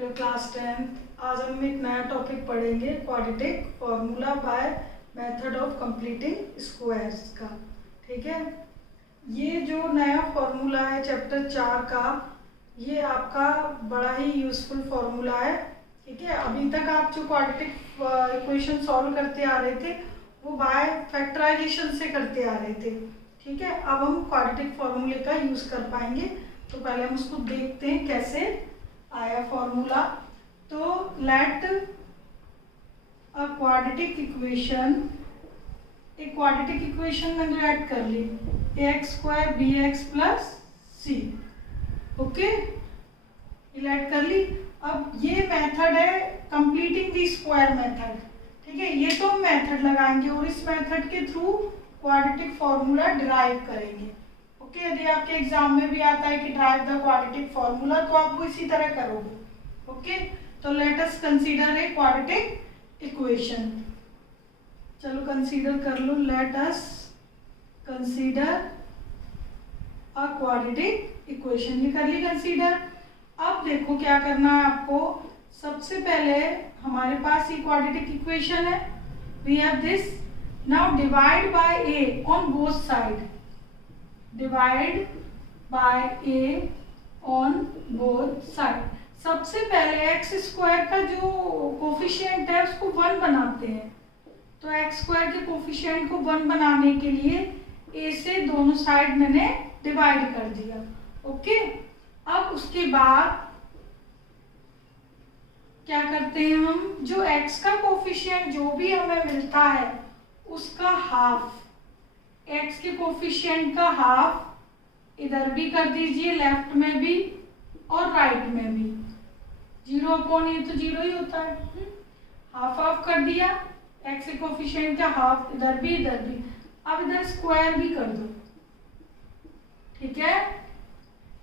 Hello class 10। आज हम एक नया टॉपिक पढ़ेंगे, quadratic formula by method of completing squares का। ठीक है, ये जो नया फॉर्मूला है चैप्टर 4 का, ये आपका बड़ा ही यूज़फुल फॉर्मूला है। ठीक है, अभी तक आप जो क्वाड्रेटिक इक्वेशन सॉल्व करते आ रहे थे वो बाय फैक्टराइजेशन से करते आ रहे थे। ठीक है, अब हम क्वाड्रेटिक फॉर्मूले का यूज़ कर पाएंगे। तो पहले हम उसको देखते हैं कैसे आया फॉर्मूला। तो लेट अ क्वाड्रेटिक इक्वेशन, एक क्वाड्रेटिक इक्वेशन मैंने राइट कर ली, ax square B X plus C. Okay, ये राइट कर ली। अब ये मेथड है कंप्लीटिंग द स्क्वायर मेथड। ठीक है, ये तो हम मेथड लगाएंगे और इस मेथड के थ्रू क्वाड्रेटिक फॉर्मूला डिराइव करेंगे। ओके, यदि आपके एग्जाम में भी आता है कि ड्राइव द क्वाड्रेटिक फॉर्मूला, तो आप वो इसी तरह करोगे। ओके, तो let us consider a quadratic equation. चलो कंसीडर कर लो, let us consider a quadratic equation. ये कर ली कंसीडर। अब देखो क्या करना है आपको। सबसे पहले हमारे पास ये क्वाड्रेटिक इक्वेशन है, we have this. Now divide by a on both side, divide by a on both side. सबसे पहले एक्स स्क्वायर का जो कोफिशिएंट है उसको 1 बनाते हैं। तो एक्स स्क्वायर के कोफिशिएंट को 1 बनाने के लिए ए से दोनों साइड मैंने डिवाइड कर दिया। ओके, अब उसके बाद क्या करते हैं हम, जो एक्स का कोफिशिएंट जो भी हमें मिलता है उसका हाफ, एक्स के कोफिशिएंट का हाफ इधर भी कर दीजिए, लेफ्ट में भी और राइट में भी। 0 अपॉन ये तो 0 ही होता है, हाफ हाफ कर दिया। एक्स के कोफिशिएंट का हाफ इधर भी इधर भी। अब इधर स्क्वायर भी कर दो। ठीक है,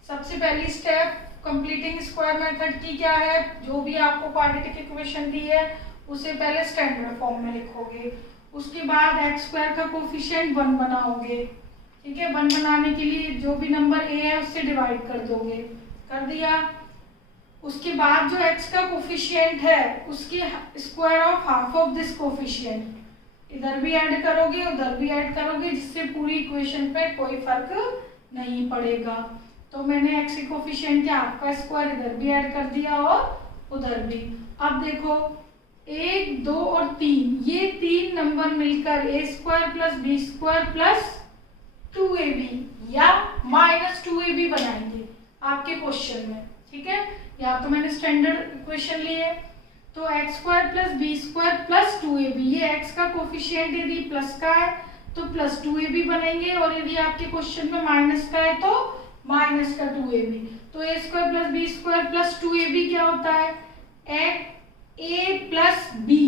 सबसे पहली स्टेप कंप्लीटिंग स्क्वायर मेथड की क्या है, जो भी आपको क्वाड्रेटिक इक्वेशन दी है उसे पहले स्टैंडर्ड फॉर्म में लिखोगे। उसके बाद एक्स स्क्वायर का कोफिशिएंट 1 बनाओगे। ठीक है, 1 बनाने के लिए जो भी नंबर ए है उससे डिवाइड कर दोगे, कर दिया। उसके बाद जो एक्स का कोफिशिएंट है उसके square of half of this coefficient इधर भी ऐड करोगे उधर भी ऐड करोगे, जिससे पूरी इक्वेशन पे कोई फर्क नहीं पड़ेगा। तो मैंने एक्स के कोफिशिएंट के हाफ का स्क्वायर इधर भी ऐड कर दिया और उधर भी। अब देखो 1, 2 और 3, ये 3 नंबर मिलकर A square plus B square plus 2ab या माइनस 2ab बनाएंगे आपके क्वेश्चन में। ठीक है, या तो मैंने स्टैंडर्ड इक्वेशन ली है। तो x square plus B square plus 2ab, ये एक्स का कोफिशिएंट यदि प्लस का है तो प्लस 2ab बनेंगे, और यदि आपके क्वेश्चन में माइनस का है तो माइनस का 2ab। तो A square plus B square plus 2ab क्या होता है, ए प्लस बी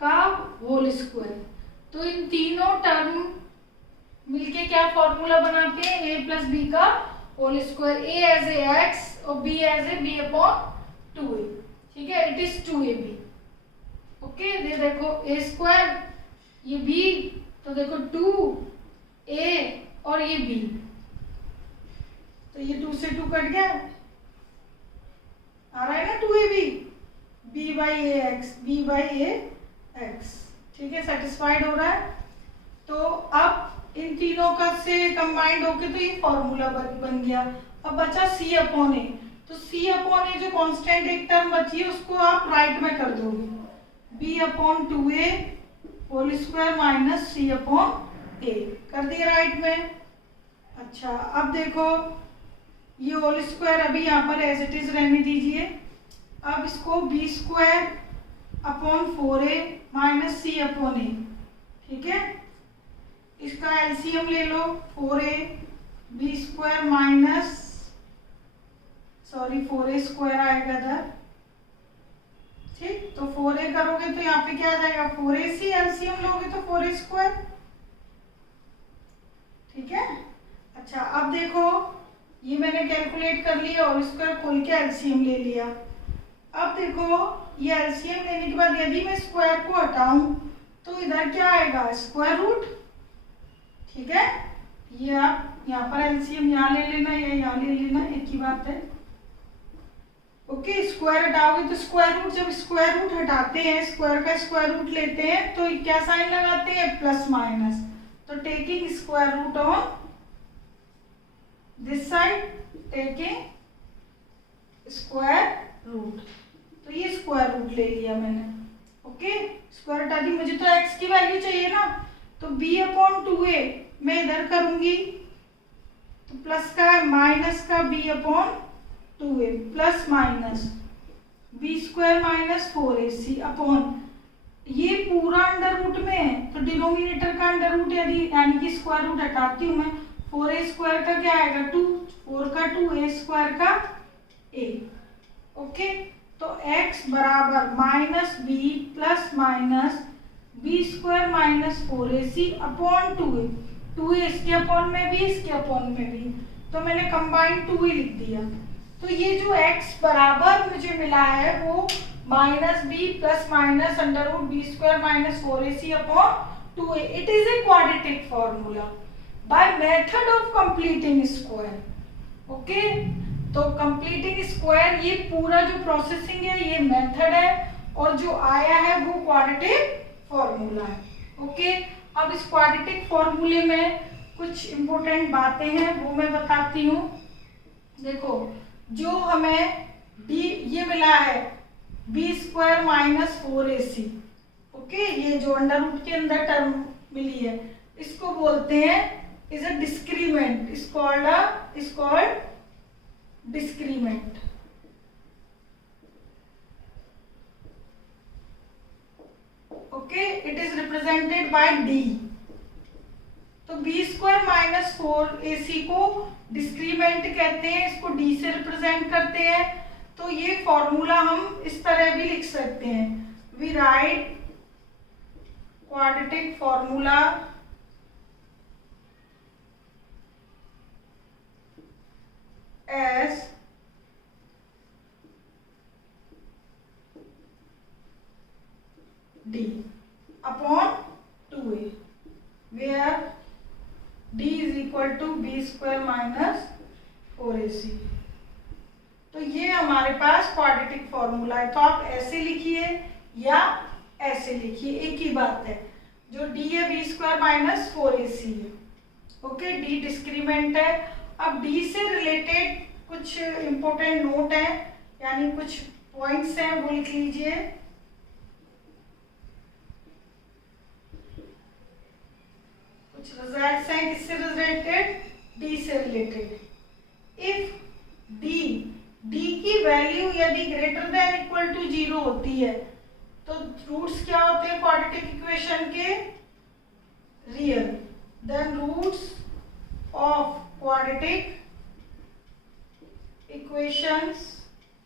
का होल स्क्वायर। तो इन तीनों टर्म मिलके क्या फॉर्मूला बनाते हैं, ए प्लस बी का whole square. A as A X और B as A B upon 2a। ठीक है, इट इज 2ab। ओके, ये देखो ए स्क्वायर, ये बी, तो देखो 2a और ये b, तो ये 2 से 2 कट गया, आ रहा है ना 2ab, b by A x, b by A x. ठीक है, सेटिस्फाइड हो रहा है। तो अब इन तीनों का से कंबाइंड होके तो ये फॉर्मूला बन गया। अब बचा c अपॉन ए, तो c अपॉन ए जो कांस्टेंट एक टर्म बची है उसको आप राइट में कर दोगे, b upon 2a whole square minus c upon A, कर दिया राइट में। अच्छा, अब देखो ये होल स्क्वायर अभी यहाँ पर एज इट इज रहने दीजिए। अब इसको B square upon 4a minus C upon A. ठीक है, इसका एलसीएम ले लो, 4a B square minus, sorry 4a square आएगा इधर। ठीक, तो 4a करोगे तो यहाँ पे क्या आ जाएगा, 4ac, एलसीएम लोगे तो 4a स्क्वायर। ठीक है, अच्छा अब देखो ये मैंने कैलकुलेट कर लिया और स्क्वायर खोल के एलसीएम ले लिया। अब देखो ये एलसीएम लेने के बाद यदि मैं स्क्वायर को हटाऊं तो इधर क्या आएगा, स्क्वायर रूट। ठीक है, ये आप यहाँ पर एलसीएम यहाँ ले लेना या यहाँ ले लेना, एक ही बात है। ओके। ओके, स्क्वायर हटाओगे तो स्क्वायर रूट, जब स्क्वायर रूट हटाते हैं, स्क्वायर का स्क्वायर रूट लेते हैं तो क्या साइन लगाते हैं, प्लस माइनस। तो taking square root on this side, taking square root, तो ये स्क्वायर रूट ले लिया मैंने। ओके, स्क्वायर हटा दी, मुझे तो x की वैल्यू चाहिए ना, तो b/2a मैं इधर करूंगी तो प्लस का है, माइनस का b/2a, plus minus b² minus 4ac upon, ये पूरा अंडर रूट में है तो डिनोमिनेटर का अंडर रूट यदि यानी कि स्क्वायर रूट हटाती हूँ मैं, 4a² का क्या आएगा 2, 4 का 2, a² का a। ओके, तो x बराबर minus b plus minus b² minus 4ac upon 2a, 2a इसके अपॉन में भी, इसके अपॉन में भी, तो मैंने कंबाइंड 2a लिख दिया। तो ये जो x बराबर मुझे मिला है वो minus b plus minus under root b² minus 4ac upon 2a, it is a quadratic formula by method of completing square. Okay, तो कंप्लीटिंग स्क्वायर ये पूरा जो प्रोसेसिंग है ये मेथड है, और जो आया है वो क्वाड्रेटिक फॉर्मूला है। ओके, अब इस क्वाड्रेटिक फॉर्मूले में कुछ इंपॉर्टेंट बातें हैं वो मैं बताती हूँ। देखो, जो हमें डी ये मिला है b² माइनस 4ac, ओके, ये जो अंडर रूट के अंदर टर्म मिली है इसको बोलते हैं is a discriminant, is called discriminant. Okay, it is represented by d। तो b² माइनस 4ac को डिस्क्रीमेंट कहते हैं, इसको d से रिप्रेजेंट करते हैं। तो ये फॉर्मूला हम इस तरह भी लिख सकते हैं, we write quadratic formula as d upon 2a, where d is equal to b² minus 4ac। तो ये हमारे पास क्वाड्रेटिक फॉर्मूला है। तो आप ऐसे लिखिए या ऐसे लिखिए, एक ही बात है। जो d है b² माइनस 4ac है। ओके, d डिस्क्रीमेंट है। अब d से रिलेटेड कुछ इंपॉर्टेंट नोट है, यानी कुछ पॉइंट्स हैं वो लिख लीजिए। कुछ रिजल्ट्स हैं किससे रिलेटेड, d से रिलेटेड। इफ d की वैल्यू यदि ग्रेटर देन इक्वल टू 0 होती है तो रूट्स क्या होते हैं क्वाड्रेटिक इक्वेशन के, real. Then roots of quadratic equations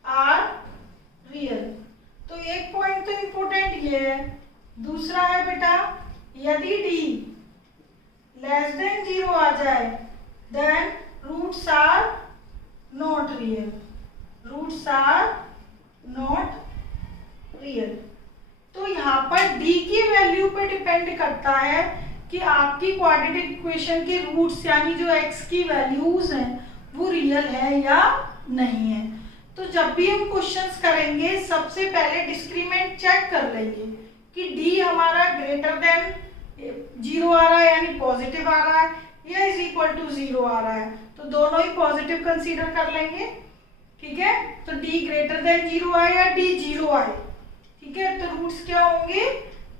are real. तो एक पॉइंट तो इंपॉर्टेंट ये है। दूसरा है बेटा, यदि d लेस देन 0 आ जाए then roots are not real, roots are not real. तो यहाँ पर d की वैल्यू पे डिपेंड करता है कि आपकी क्वाड्रेटिक इक्वेशन के रूट्स यानी जो x की वैल्यूज हैं वो रियल है या नहीं है। तो जब भी हम क्वेश्चंस करेंगे सबसे पहले डिस्क्रीमेंट चेक कर लेंगे कि d हमारा ग्रेटर देन 0 आ रहा है यानी पॉजिटिव आ रहा है या इज इक्वल टू 0 आ रहा है, तो दोनों ही पॉजिटिव कंसीडर कर लेंगे। ठीक है, तो d ग्रेटर देन 0 आए या d 0 आए, ठीक है, तो रूट्स क्या होंगे,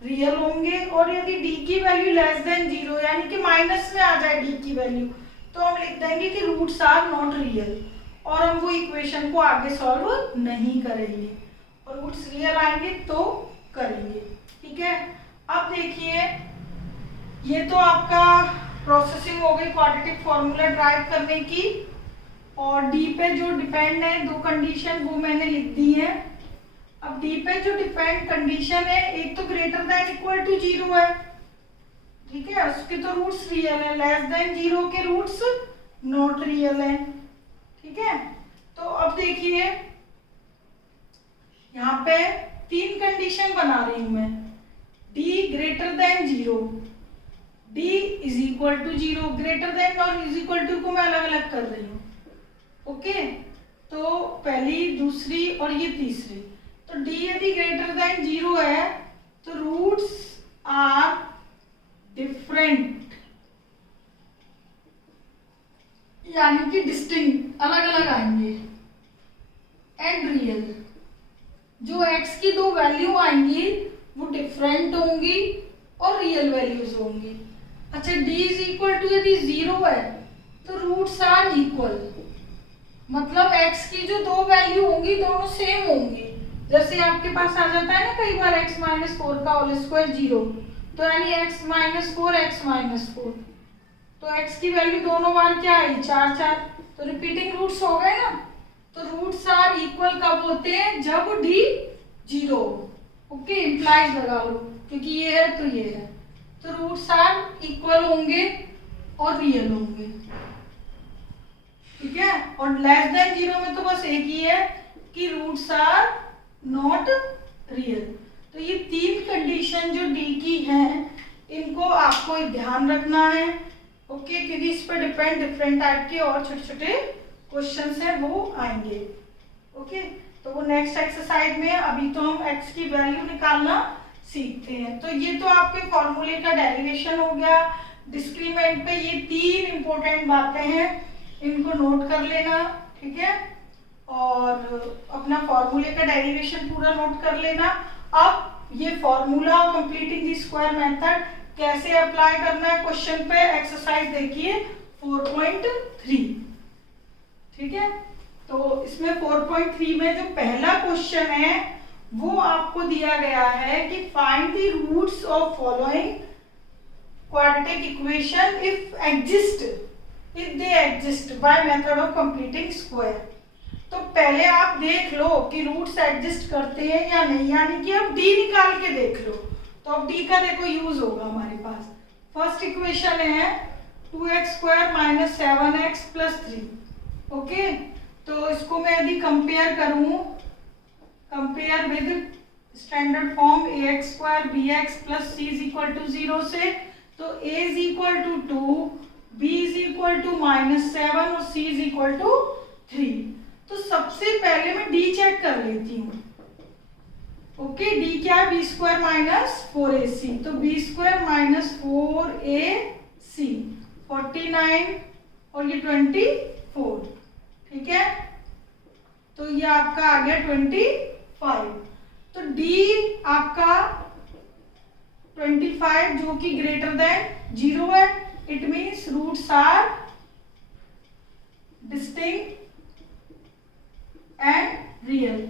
रियल होंगे। और यदि d की वैल्यू लेस देन 0 यानी कि माइनस में आ जाए d की वैल्यू, तो हम लिख देंगे कि रूट्स आर नॉट रियल और हम वो इक्वेशन को आगे सॉल्व नहीं करेंगे, और रूट्स रियल आएंगे तो करेंगे। ठीक है, अब देखिए ये तो आपका प्रोसेसिंग हो गई क्वाड्रेटिक फॉर्मूला ड्राइव करने की, और d पे जो डिपेंड है दो कंडीशन वो मैंने लिख दी है। अब d पे जो डिपेंड कंडीशन है, एक तो ग्रेटर देन इक्वल टू 0 है, ठीक है, उसके तो रूट्स रियल है, लेस देन 0 के रूट्स नॉट रियल है। ठीक है, तो अब देखिए यहाँ पे 3 कंडीशन बना रही हूं मैं, d greater than 0, d is equal to 0, greater than और इज इक्वल टू को मैं अलग अलग कर रही हूँ। ओके, तो पहली, दूसरी और ये तीसरी। तो d यदि ग्रेटर देन 0 है तो रूट्स आर डिफरेंट, यानी कि डिस्टिंक्ट, अलग अलग आएंगे। एंड रियल, जो x की दो वैल्यू आएंगी वो डिफरेंट होंगी और रियल वैल्यूज होंगी। अच्छा, d इज इक्वल टू यदि 0 है तो रूट्स आर इक्वल, मतलब x की जो दो वैल्यू होंगी दोनों सेम होंगी। जैसे आपके पास आ जाता है ना कई बार x माइनस 4 का होल स्क्वायर 0, तो यानी x माइनस 4 x माइनस 4, तो x की वैल्यू दोनों बार क्या आई 4 4, तो रिपीटिंग रूट्स हो गए ना। तो रूट्स आर इक्वल कब होते हैं, जब d 0। ओके, इंप्लाइज लगा लो क्योंकि ये है तो ये है, तो रूट्स आर इक्वल होंगे और रियल होंगे। ठीक है, और लेस देन 0 में तो बस एक ही है कि रूट्स आर नॉट रियल। तो ये तीन कंडीशन जो डी की हैं इनको आपको ध्यान रखना है। ओके, क्योंकि इस पर डिपेंड डिफरेंट टाइप के और छोटे छोटे क्वेश्चंस हैं वो आएंगे। ओके, तो वो नेक्स्ट एक्सरसाइज में। अभी तो हम एक्स की वैल्यू निकालना सीखते हैं। तो ये तो आपके फॉर्मूले का डेरिवेशन हो गया। डिस्क्रीमेंट पे ये तीन इंपॉर्टेंट बातें हैं, इनको नोट कर लेना। ठीक है, और अपना फॉर्मूले का डेरिवेशन पूरा नोट कर लेना। अब ये formula completing the square method कैसे अप्लाई करना है क्वेश्चन पे, एक्सरसाइज देखिए 4.3। ठीक है, तो इसमें 4.3 में जो पहला क्वेश्चन है वो आपको दिया गया है कि find the roots of following quadratic equation if they exist by method of completing square. तो पहले आप देख लो कि रूट्स एग्जिस्ट करते हैं या नहीं, यानी कि अब डी निकाल के देख लो। तो अब डी का देखो यूज होगा हमारे पास। फर्स्ट इक्वेशन है 2x square minus 7x plus 3। Okay, तो इसको मैं यदि कंपेयर करूं, compare with standard form ax square bx plus c is equal to 0 से, तो a is equal to 2, b is equal to -7 और c इज इक्वल टू 3। तो सबसे पहले मैं d चेक कर लेती हूँ। ओके, d क्या है, बी स्क्वायर माइनस 4ac, तो बी स्क्वायर माइनस 4ac 49 और ये 24। ठीक है, तो ये आपका आ गया 25। तो d आपका 25 जो कि ग्रेटर देन 0 है, it means roots are distinct and real.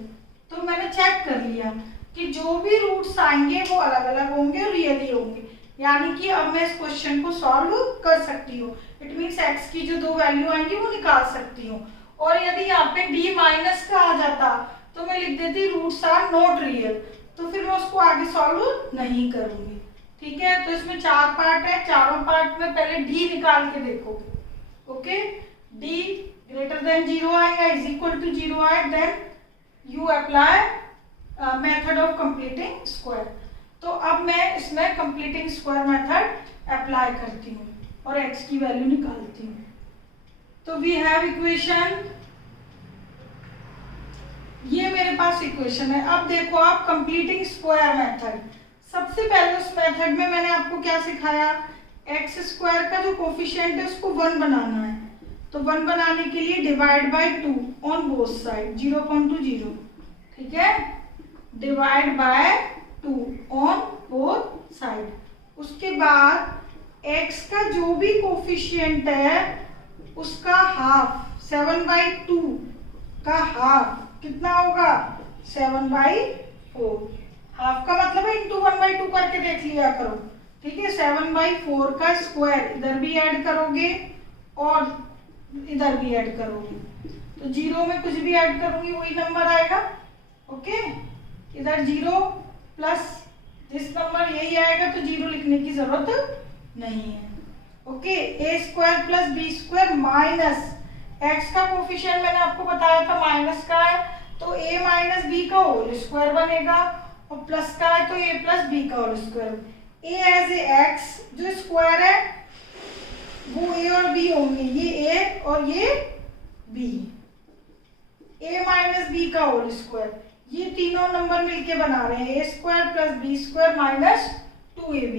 तो मैंने चेक कर लिया कि जो भी रूट्स आएंगे वो अलग अलग होंगे और रियल ही होंगे, यानी कि अब मैं इस क्वेश्चन को सॉल्व कर सकती हूँ। इट मीन्स x की जो दो वैल्यू आएंगी वो निकाल सकती हूँ। और यदि यहाँ पे d माइनस का आ जाता तो मैं लिख देती रूट्स आर नॉट रियल, तो फिर मैं उसको आगे सॉल्व नहीं करूंगी। ठीक है, तो इसमें 4 पार्ट है, चारों पार्ट में पहले d निकाल के देखो। ओके, d ग्रेटर देन 0 आएगा, इज इक्वल टू 0 आए, then you apply method of completing square. तो अब मैं इसमें कंप्लीटिंग स्क्वायर मेथड अप्लाई करती हूँ और x की वैल्यू निकालती हूँ। तो वी हैव इक्वेशन, ये मेरे पास इक्वेशन है। अब देखो आप कंप्लीटिंग स्क्वायर मेथड, सबसे पहले उस मेथड में मैंने आपको क्या सिखाया, एक्स स्क्वायर का जो कोफिशिएंट है उसको 1 बनाना है। तो 1 बनाने के लिए divide by 2 on both side, 0.20। ठीक है, divide by 2 on both side. उसके बाद x का जो भी कोफिशिएंट है उसका हाफ, 7/2 का हाफ कितना होगा, 7/4। हाफ का मतलब है इंटू 1/2 करके देख लिया करो। ठीक है, 7/4 का स्क्वायर इधर भी ऐड करोगे और इधर भी ऐड करोगे, तो 0 में कुछ भी ऐड करूंगी वही नंबर आएगा। ओके, इधर 0 प्लस दिस नंबर यही आएगा, तो 0 लिखने की जरूरत नहीं है। Okay, A square plus B square minus X का कोफिशिएंट मैंने आपको बताया था माइनस का है, तो ए माइनस बी का होल स्क्वायर बनेगा, और प्लस का है तो ए प्लस बी का whole square. A as A X जो स्क्वायर है वो ए और बी होंगे, ये ए और ये बी। a माइनस बी का होल स्क्वायर, ये तीनों नंबर मिलके बना रहे हैं a square plus B square minus 2ab।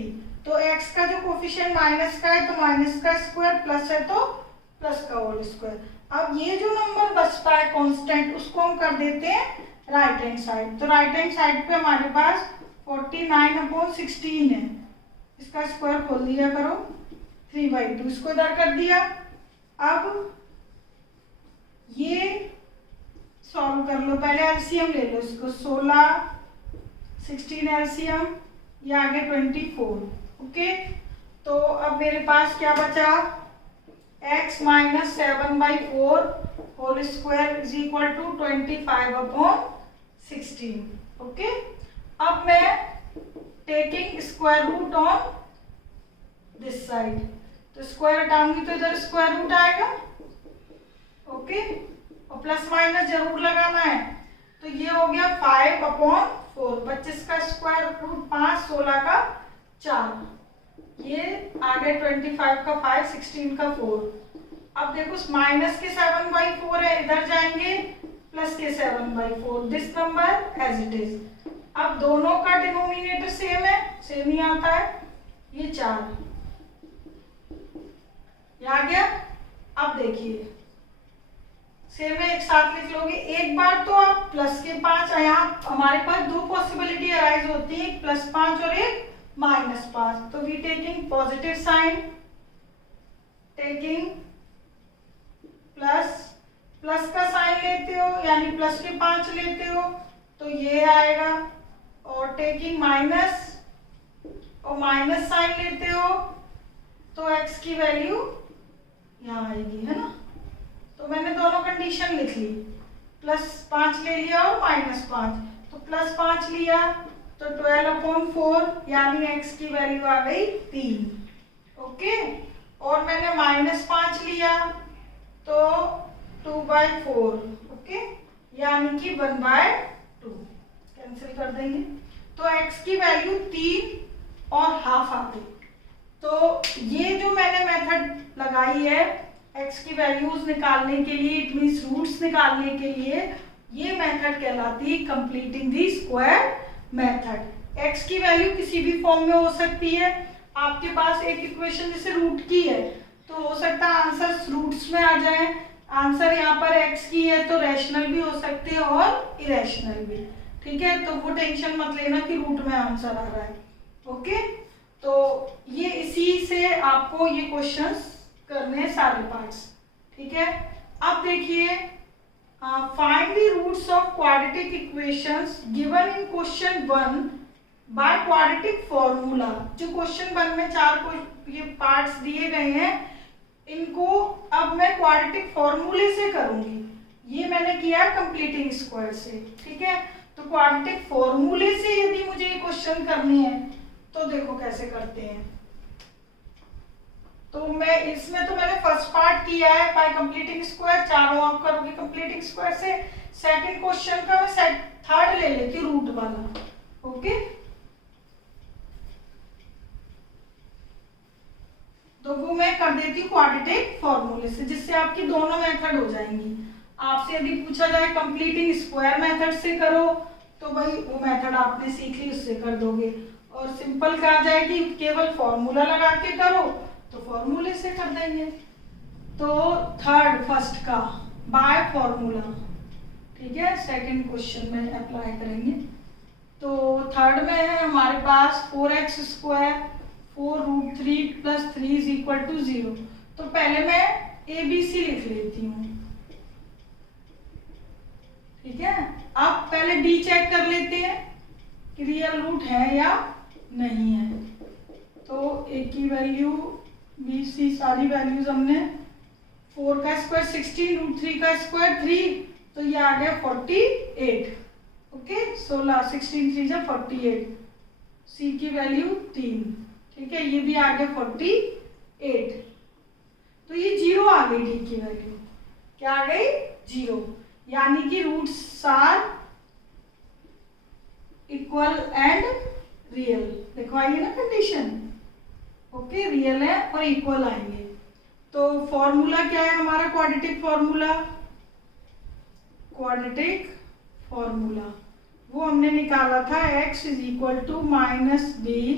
तो x का जो कोफिशिएंट माइनस का है तो माइनस का स्क्वायर, प्लस है तो प्लस का होल स्क्वायर। अब ये जो नंबर बचता है कांस्टेंट, उसको हम कर देते हैं राइट हैंड साइड। तो राइट हैंड साइड पे हमारे पास 49/16 है, इसका स्क्वायर खोल दिया करो, 3/2, इसको इधर कर दिया। अब ये सॉल्व कर लो, पहले एलसीएम ले लो इसको, 16 16 एलसीएम, ये आगे 24। ओके, तो अब मेरे पास क्या बचा, x minus 7/4 whole square is equal to 25/16। Okay, अब मैं taking square root on this side, तो स्क्वायर हटाऊंगी तो इधर स्क्वायर रूट आएगा। ओके, और प्लस माइनस जरूर लगाना है, तो ये हो गया 5/4, 25 का स्क्वायर रूट 5, 16 का 4, ये आगे 25 का 5, 16 का 4। अब देखो माइनस के 7/4 है, इधर जाएंगे प्लस के 7/4, this number as it is. अब दोनों का डिनोमिनेटर सेम है, सेम ही आता है, ये 4 ये आ गया। अब देखिए सेम है, एक साथ लिख लोगे। एक बार तो आप प्लस के 5, यहाँ हमारे पास दो पॉसिबिलिटी अराइज होती है, एक +5 और एक -5। तो we taking positive sign, taking plus का साइन लेते हो यानी प्लस के 5 लेते हो तो ये आएगा, और टेकिंग माइनस और माइनस साइन लेते हो तो x की वैल्यू यहाँ आएगी, है ना। तो मैंने दोनों कंडीशन लिख ली, +5 ले लिया और -5, तो +5 लिया तो 12/4 यानी x की वैल्यू आ गई 3। ओके, और मैंने -5 लिया तो 2/4, ओके, यानी कि 1/2 कैंसिल कर देंगे, तो x की वैल्यू 3 और हाफ आ गई। तो ये जो मैंने मेथड लगाई है x की वैल्यूज निकालने के लिए, इट मींस रूट्स निकालने के लिए, ये मेथड कहलाती है completing the square method. x की वैल्यू किसी भी फॉर्म में हो सकती है, आपके पास एक इक्वेशन जैसे रूट की है तो हो सकता है आंसर रूट्स में आ जाए। आंसर यहाँ पर x की है तो रैशनल भी हो सकते हैं और इरेशनल भी, ठीक है। तो वो टेंशन मत लेना कि रूट में आंसर आ रहा है। ओके, तो ये इसी से आपको ये क्वेश्चंस करने हैं सारे पार्ट्स, ठीक है। अब देखिए, find the roots of quadratic equations given in question 1 by quadratic formula. जो क्वेश्चन 1 में 4 ये पार्ट्स दिए गए हैं, इनको अब मैं क्वाड्रेटिक फॉर्मूले से करूंगी। ये मैंने किया कंप्लीटिंग स्क्वायर से, ठीक है। तो क्वाड्रेटिक फॉर्मूले से यदि मुझे ये क्वेश्चन करने हैं तो देखो कैसे करते हैं। तो मैं इसमें तो मैंने फर्स्ट पार्ट किया है बाय कंप्लीटिंग स्क्वायर, चारों आप करोगे कंप्लीटिंग स्क्वायर से। सेकंड क्वेश्चन का मैं थर्ड ले लेती हूँ, रूट वाला। ओके, तो वो मैं कर देती हूँ क्वाड्रेटिक फॉर्मूले से, जिससे आपकी दोनों मेथड हो जाएंगी। आपसे यदि पूछा जाए कंप्लीटिंग स्क्वायर मेथड से करो तो भाई वो मेथड आपने सीख ली, उससे कर दोगे। और सिंपल कहा जाए कि केवल फॉर्मूला लगा के करो तो फॉर्मूले से कर देंगे। तो थर्ड फर्स्ट का बाय फॉर्मूला, ठीक है, सेकंड क्वेश्चन में अप्लाई करेंगे। तो थर्ड में है हमारे पास 4x² 4√3 + 3 = 0। तो पहले मैं ABC लिख लेती हूँ, ठीक है। अब पहले D चेक कर लेते हैं कि रियल रूट है या नहीं है। तो A की वैल्यू, BC सारी वैल्यूज हमने, 4 का स्क्वायर 16, √3 का स्क्वायर 3, तो ये आ गया 48। ओके, 16 16 3 जा 48। C की वैल्यू 3, ठीक है, ये भी आ गया 48। तो ये 0 आ गई। D की वैल्यू क्या आ गई? 0, यानी कि roots are equal and real. देखो आइए ना कंडीशन, ओके, रियल है और इक्वल आएंगे। तो फॉर्मूला क्या है हमारा क्वाड्रेटिक फॉर्मूला? क्वाड्रेटिक फॉर्मूला वो हमने निकाला था x is equal to minus b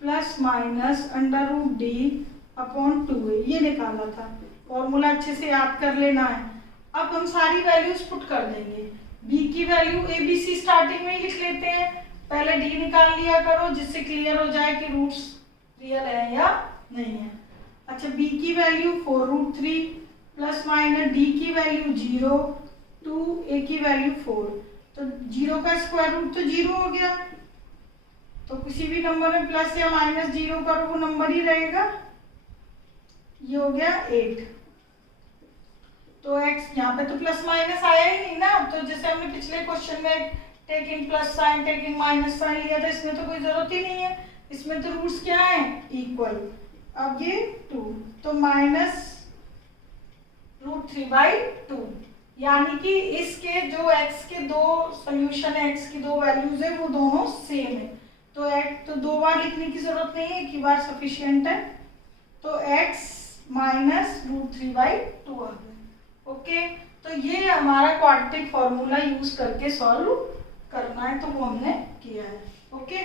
plus minus under root d upon 2a, ये निकाला था। फॉर्मूला अच्छे से याद कर लेना है। अब हम सारी वैल्यूज पुट कर देंगे। b की value a b c starting में ही लिख लेते हैं, पहले d निकाल लिया करो जिससे क्लियर हो जाए कि रूट्स रियल है या नहीं है। अच्छा, b की वैल्यू 4√3 प्लस माइनस d की वैल्यू 0, 2, a की वैल्यू 4, तो 0 का स्क्वायर रूट तो 0 हो गया, तो किसी भी नंबर में प्लस या माइनस 0 करो वो नंबर ही रहेगा। ये हो गया 8। तो x यहाँ पे तो प्लस माइनस आया ही नहीं ना, तो जैसे हमने पिछले क्वेश्चन में taking plus sign taking minus sign लिया था, इसमें तो कोई जरूरत ही नहीं है, इसमें तो रूट्स क्या है इक्वल। अब ये 2, तो -√3/2, यानी कि इसके जो x के दो सोल्यूशन है, x की दो वैल्यूज है वो दोनों सेम है, तो x तो दो बार लिखने की जरूरत नहीं है, एक ही बार सफिशिएंट है। तो x -√3/2 आ गया। ओके, तो ये हमारा क्वाड्रेटिक फॉर्मूला यूज करके सॉल्व करना है, तो वो हमने किया है। ओके,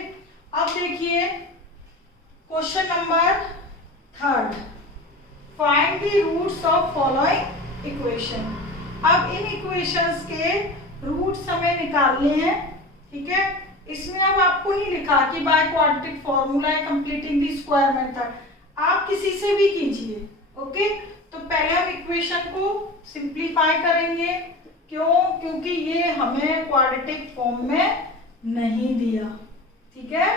अब देखिए question number 3, find the roots of following equation. अब इन इक्वेशंस के रूट्स हमें निकालने हैं, ठीक है। इसमें अब आपको नहीं लिखा कि बाय क्वाड्रेटिक फॉर्मूला है कंप्लीटिंग द स्क्वायर मेथड, आप किसी से भी कीजिए। ओके, तो पहले हम इक्वेशन को सिंप्लीफाई करेंगे, क्यों? क्योंकि ये हमें क्वाड्रेटिक फॉर्म में नहीं दिया, ठीक है।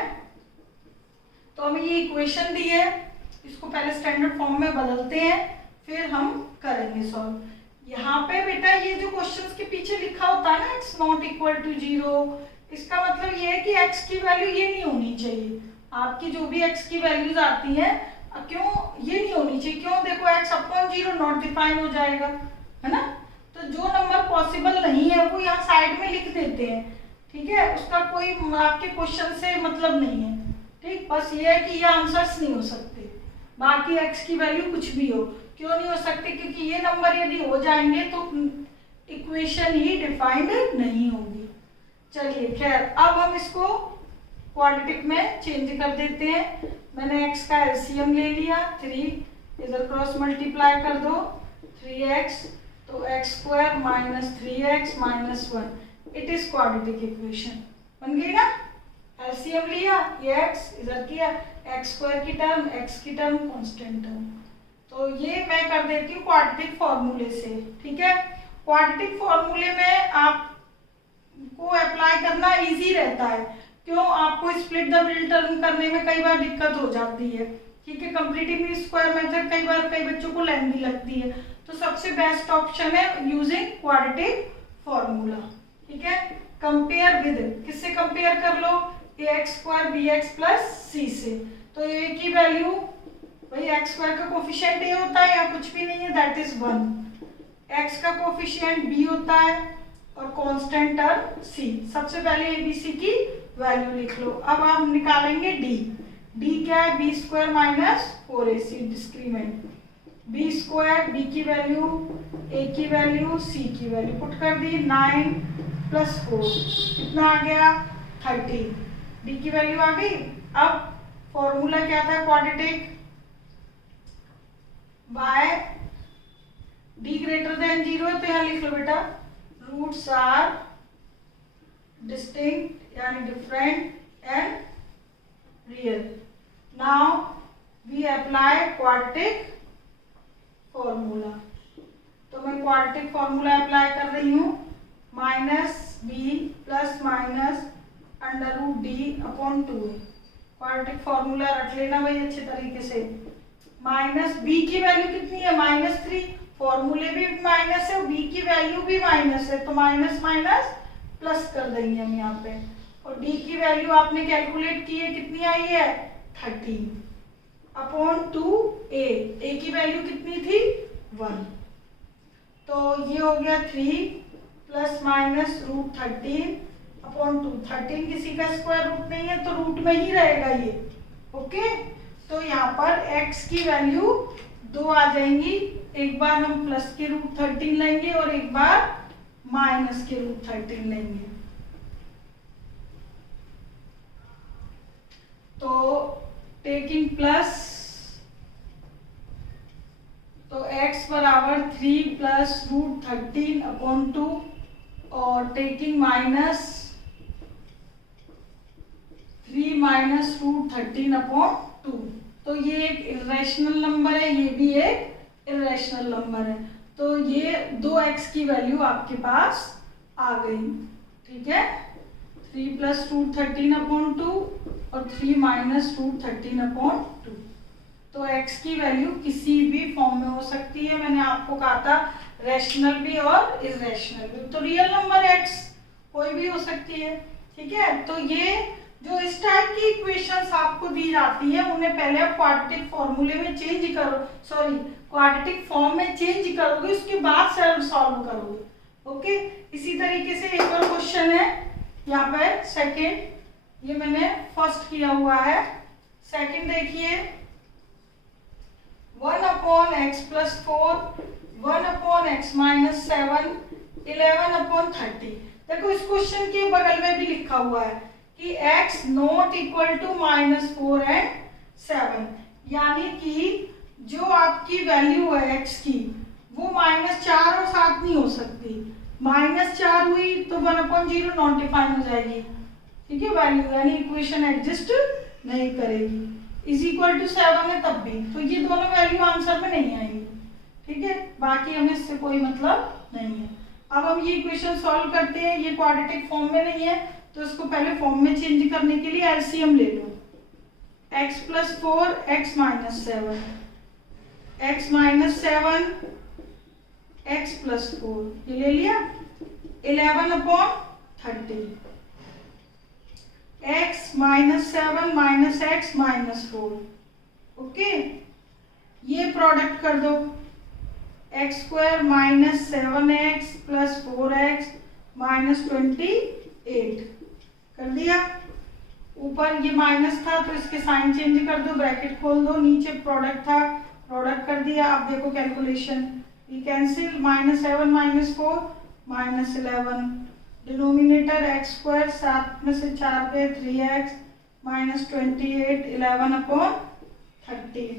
तो हमें ये इक्वेशन दी है, इसको पहले स्टैंडर्ड फॉर्म में बदलते हैं, फिर हम करेंगे सॉल्व। यहाँ पे बेटा ये जो क्वेश्चंस के पीछे लिखा होता है ना x≠0, इसका मतलब ये है कि x की वैल्यू ये नहीं होनी चाहिए। आपकी जो भी x की वैल्यूज आती हैं, क्यों ये नहीं होनी चाहिए? क्यों? देखो x/0 नॉट डिफाइन हो जाएगा, है ना। तो जो नंबर पॉसिबल नहीं है वो यहाँ साइड में लिख देते हैं, ठीक है। उसका कोई आपके क्वेश्चन से मतलब नहीं है, ठीक। बस ये है कि ये आंसर्स नहीं हो सकते, बाकी x की वैल्यू कुछ भी हो। क्यों नहीं हो सकते? क्योंकि ये नंबर यदि हो जाएंगे तो इक्वेशन ही डिफाइंड नहीं होगी। चलिए खैर, अब हम इसको क्वाड्रेटिक में चेंज कर देते हैं। मैंने x का एलसीएम ले लिया, 3 इधर क्रॉस मल्टीप्लाई कर दो, 3x, तो x² - 3x - 1, it is quadratic equation. बन गई ना? एलसीएम लिया, ये x इधर किया, x² की टर्म, x की टर्म, कांस्टेंट टर्म। तो ये मैं कर देती हूँ क्वाड्रेटिक फॉर्मूले से, ठीक है। क्वाड्रेटिक फॉर्मूले में आपको अप्लाई करना इजी रहता है, क्यों? आपको स्प्लिट द मिडिल टर्म करने में कई बार दिक्कत हो जाती है, ठीक है। कंप्लीटिंग स्क्वायर मेथड कई बार कई बच्चों को लेंथी लगती है, तो सबसे बेस्ट ऑप्शन है यूजिंग क्वाड्रेटिक फॉर्मूला, ठीक है। कंपेयर विद, किससे कंपेयर कर लो? ax² bx + c से। तो a की वैल्यू भाई x² का कोफिशिएंट a होता है, या कुछ भी नहीं है, दैट इज 1। x का कोफिशिएंट b होता है और कांस्टेंट टर्म c। सबसे पहले abc की वैल्यू लिख लो। अब हम निकालेंगे d क्या है? b² - 4ac discriminant, b² b की वैल्यू, a की वैल्यू, c की वैल्यू पुट कर दी। 9 + 4 कितना आ गया? 13, d की वैल्यू आ गई। अब फॉर्मूला क्या था क्वाड्रेटिक? बाय d > 0 है, तो यहाँ लिख लो बेटा रूट्स आर डिस्टिंक्ट यानी different and real. Now we apply quadratic formula. तो मैं क्वाड्रेटिक फॉर्मूला अप्लाई कर रही हूँ, -b + √d upon 2a। Quadratic formula रख लेना भाई अच्छे तरीके से। -b की वैल्यू कितनी है? -3, फॉर्मूले भी माइनस है, b की वैल्यू भी माइनस है, तो माइनस माइनस प्लस कर देंगे हम यहाँ पे। और d की वैल्यू आपने कैलकुलेट की है, कितनी आई है? 13 अपॉन 2a। a की वैल्यू कितनी थी? 1। तो ये हो गया 3 ± √13 अपॉन 2। 13 किसी का स्क्वायर रूट नहीं है, तो रूट में ही रहेगा ये, ओके। तो यहाँ पर x की वैल्यू 2 आ जाएंगी। एक बार हम प्लस के √13 लेंगे और एक बार माइनस के √13 लेंगे। तो टेकिंग प्लस, तो x बराबर 3 प्लस √13/2 और टेकिंग माइनस 3 माइनस √13/2। तो ये एक इरेशनल नंबर है, ये भी एक इरेशनल नंबर है। तो ये 2x की वैल्यू आपके पास आ गई, ठीक है। 3 प्लस √13/2 और 3 माइनस √13/2। तो x की वैल्यू किसी भी फॉर्म में हो सकती है। मैंने आपको कहा था रैशनल भी और इरेशनल भी। तो रियल नंबर x कोई भी हो सकती है, ठीक है। तो ये जो इस टाइप की इक्वेशंस आपको दी जाती है उन्हें पहले आप क्वाड्रेटिक फॉर्मूले में चेंज करो, सॉरी क्वाड्रेटिक फॉर्म में चेंज करोगे, उसके बाद सॉल्व करोगे। ओके, इसी तरीके से एक और क्वेश्चन है यहाँ पे सेकेंड, ये मैंने फर्स्ट किया हुआ है। सेकेंड देखिए, 1/x + 4, 1/x - 7, 11/30। देखो इस क्वेश्चन के बगल में भी लिखा हुआ है कि x not equal to -4 and 7, यानी कि जो आपकी वैल्यू है x की वो -4 और 7 नहीं हो सकती। -4 हुई तो 1/0 नॉट डिफाइन हो जाएगी, ठीक है वैल्यू, यानी इक्वेशन एग्जिस्ट नहीं करेगी। इज इक्वल टू 7 है तब भी, तो ये दोनों वैल्यू आंसर में नहीं आएंगी, ठीक है। बाकी हमें इससे कोई मतलब नहीं है। अब हम ये इक्वेशन सॉल्व करते हैं, ये क्वाड्रेटिक फॉर्म में नहीं है तो इसको पहले फॉर्म में चेंज करने के लिए एलसीएम ले लो। x + 4, x - 7, x - 7, x + 4, ये ले लिया। 11/30, x - 7 - x - 4, ओके। ये प्रोडक्ट कर दो, x² - 7x + 4x - 28 कर दिया। ऊपर ये माइनस था तो इसके साइन चेंज कर दो, ब्रैकेट खोल दो, नीचे प्रोडक्ट था, प्रोडक्ट कर दिया। अब देखो कैलकुलेशन, ये कैंसिल, -7 - 4 -11, डिनोमिनेटर x², 7 में से 4 गए 3x - 28, 11/30।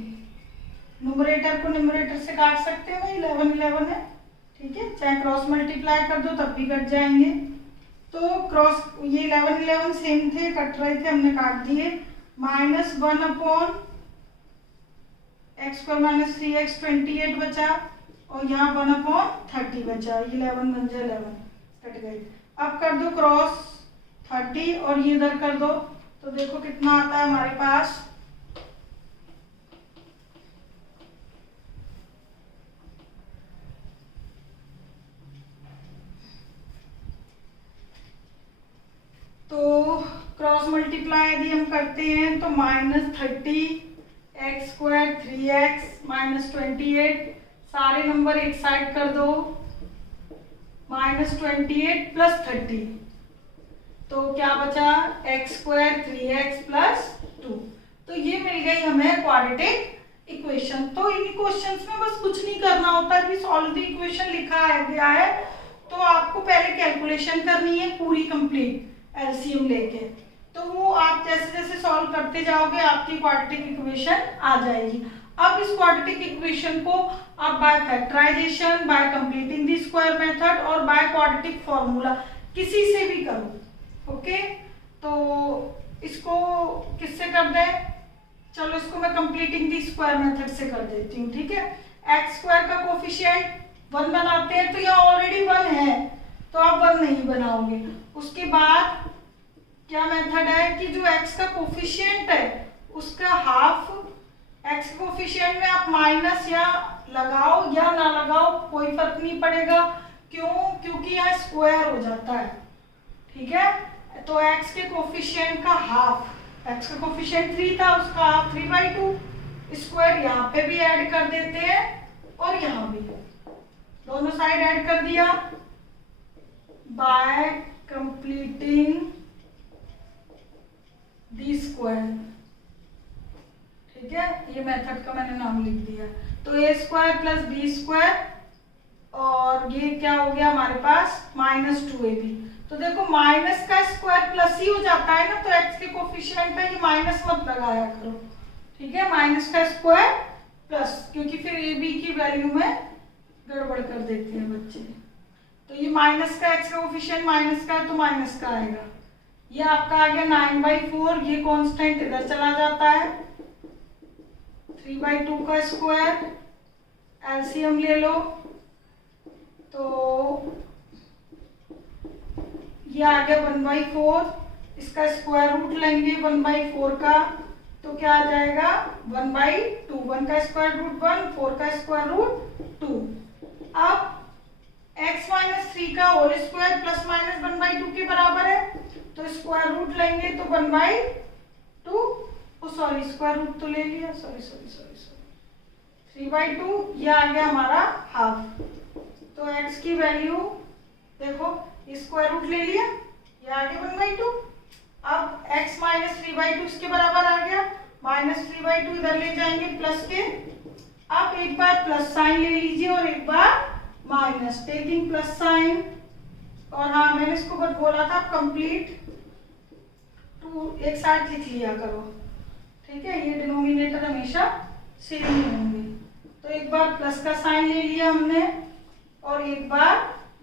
न्यूमरेटर को न्यूमरेटर से काट सकते हो, 11 11 है, ठीक है। चाहे क्रॉस मल्टीप्लाई कर दो तब भी कट जाएंगे। तो क्रॉस, ये 11 11 सेम थे, कट रहे थे, हमने काट दिए। -1/x² - 3x 28 बचा और यहाँ 1/30 बचा, 11 बन जाए 11, कट गए। अब कर दो क्रॉस 30 और ये इधर कर दो, तो देखो कितना आता है हमारे पास, तो क्रॉस मल्टीप्लाई यदि हम करते हैं तो -30 x² 3x - 28, सारे नंबर एक साइड कर दो, -28 + 30, तो क्या बचा x² 3x + 2। तो ये मिल गई हमें क्वाड्रेटिक इक्वेशन। तो इन क्वेश्चंस में बस कुछ नहीं करना होता कि सॉल्व द इक्वेशन लिखा है गया है, तो आपको पहले कैलकुलेशन करनी है पूरी कंप्लीट एलसीएम लेके। तो वो आप जैसे जैसे सॉल्व करते जाओगे आपकी क्वाड्रेटिक इक्वेशन आ जाएगी। अब इस क्वाड्रेटिक इक्वेशन को आप by factorisation, by completing the square method और बाय क्वाड्रेटिक फॉर्मूला किसी से भी करो, ओके। तो इसको किससे कर दें, चलो इसको मैं कंप्लीटिंग द स्क्वायर मेथड से कर देती हूँ, ठीक है। x² का कोफिशिएंट 1 बनाते हैं, तो यहाँ ऑलरेडी 1 है तो आप 1 नहीं बनाओगे। उसके बाद क्या मेथड है कि जो x का कोफिशिएंट है उसका हाफ, x कोफिशिएंट में आप माइनस या लगाओ या ना लगाओ कोई फर्क नहीं पड़ेगा, क्यों, क्योंकि यहाँ स्क्वायर हो जाता है, ठीक है। तो x के कोफिशिएंट का हाफ, x का कोफिशिएंट 3 था, उसका हाफ 3/2, स्क्वायर यहाँ पे भी ऐड कर देते हैं और यहाँ भी, दोनों साइड ऐड कर दिया। बाय कंप्लीटिंग द स्क्वायर, ठीक है, ये मेथड का मैंने नाम लिख दिया। तो a² + b² और ये क्या हो गया हमारे पास -2ab। तो देखो माइनस का स्क्वायर प्लस ही हो जाता है ना, तो x के कोफिशिएंट पे ये माइनस मत लगाया करो, ठीक है, माइनस का स्क्वायर प्लस, क्योंकि फिर ab की वैल्यू में गड़बड़ कर देते हैं बच्चे। तो ये माइनस का x का कोफिशिएंट माइनस का है तो माइनस का आएगा। ये आपका आ गया 9/4, ये कांस्टेंट इधर चला जाता है, 3/2 का स्क्वायर, एलसीएम ले लो तो ये आ गया 1/4, इसका स्क्वायर रूट लेंगे 1/4 का तो क्या आ जाएगा 1/2, 1 का स्क्वायर रूट 1, 4 का स्क्वायर रूट 2। अब x - 3 का होल स्क्वायर प्लस माइनस 1/2 के बराबर है, तो स्क्वायर रूट लेंगे तो 1/2, सॉरी स्क्वायर रूट तो ले लिया, सॉरी 3/2, ये आ गया हमारा हाफ। तो x की वैल्यू देखो स्क्वायर रूट ले लिया, ये आ गया 1/2। अब x - 3/2 इसके बराबर आ गया, -3/2 इधर ले जाएंगे प्लस के। अब एक बार प्लस साइन ले लीजिए और एक बार माइनस, टेकिंग प्लस साइन। और हाँ मैंने इसको बस बोला था कंप्लीट टू एक साथ लिख लिया करो, ठीक है, ये डिनोमिनेटर हमेशा सेम ही होंगे। तो एक बार प्लस का साइन ले लिया हमने और एक बार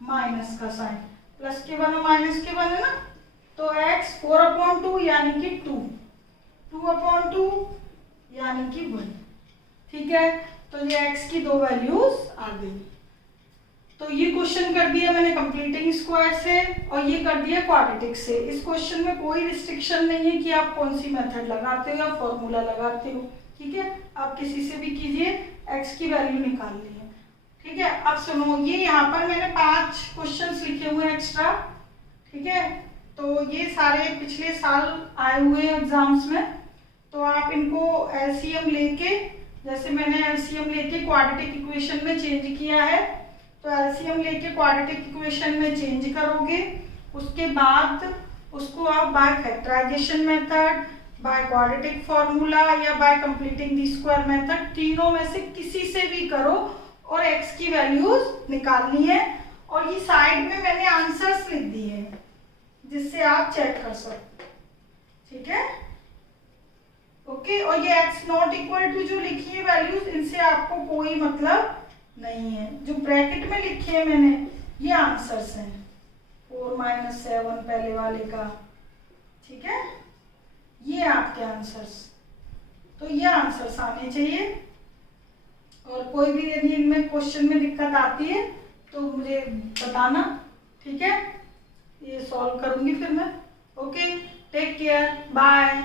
माइनस का साइन, प्लस के बना माइनस के बने ना, तो x 4/2 यानी कि 2, 2/2 यानी कि 1, ठीक है। तो ये x की दो वैल्यूज आ गई। तो ये क्वेश्चन कर दिया मैंने कंप्लीटिंग स्क्वायर से और ये कर दिया क्वाड्रेटिक से। इस क्वेश्चन में कोई रिस्ट्रिक्शन नहीं है कि आप कौन सी मेथड लगाते हो या फॉर्मूला लगाते हो, ठीक है, आप किसी से भी कीजिए, x की वैल्यू निकालनी है, ठीक है। अब सुनो, ये यहाँ पर मैंने 5 क्वेश्चंस लिखे हुए हैं एक्स्ट्रा, ठीक है, तो ये सारे पिछले साल आए हुए हैं एग्जाम्स में। तो आप इनको एलसीएम लेके, जैसे मैंने एलसीएम लेके क्वाड्रेटिक इक्वेशन में चेंज किया है, तो एलसीएम लेके क्वाड्रेटिक इक्वेशन में चेंज करोगे, उसके बाद उसको आप by factorization method, by quadratic formula या by completing the square method, तीनों में से किसी से भी करो और x की वैल्यूज निकालनी है। और ये साइड में मैंने आंसर्स लिख दिए हैं जिससे आप चेक कर सकते, ठीक है, ओके। और ये x नॉट इक्वल टू जो लिखी है वैल्यूज, इनसे आपको कोई मतलब नहीं है। जो ब्रैकेट में लिखे हैं मैंने ये आंसर्स हैं, 4 - 7 पहले वाले का, ठीक है, ये आपके आंसर्स। तो ये आंसर्स आने चाहिए। और कोई भी यदि इनमें क्वेश्चन में दिक्कत आती है तो मुझे बताना, ठीक है, ये सॉल्व करूंगी फिर मैं। Okay, take care, bye.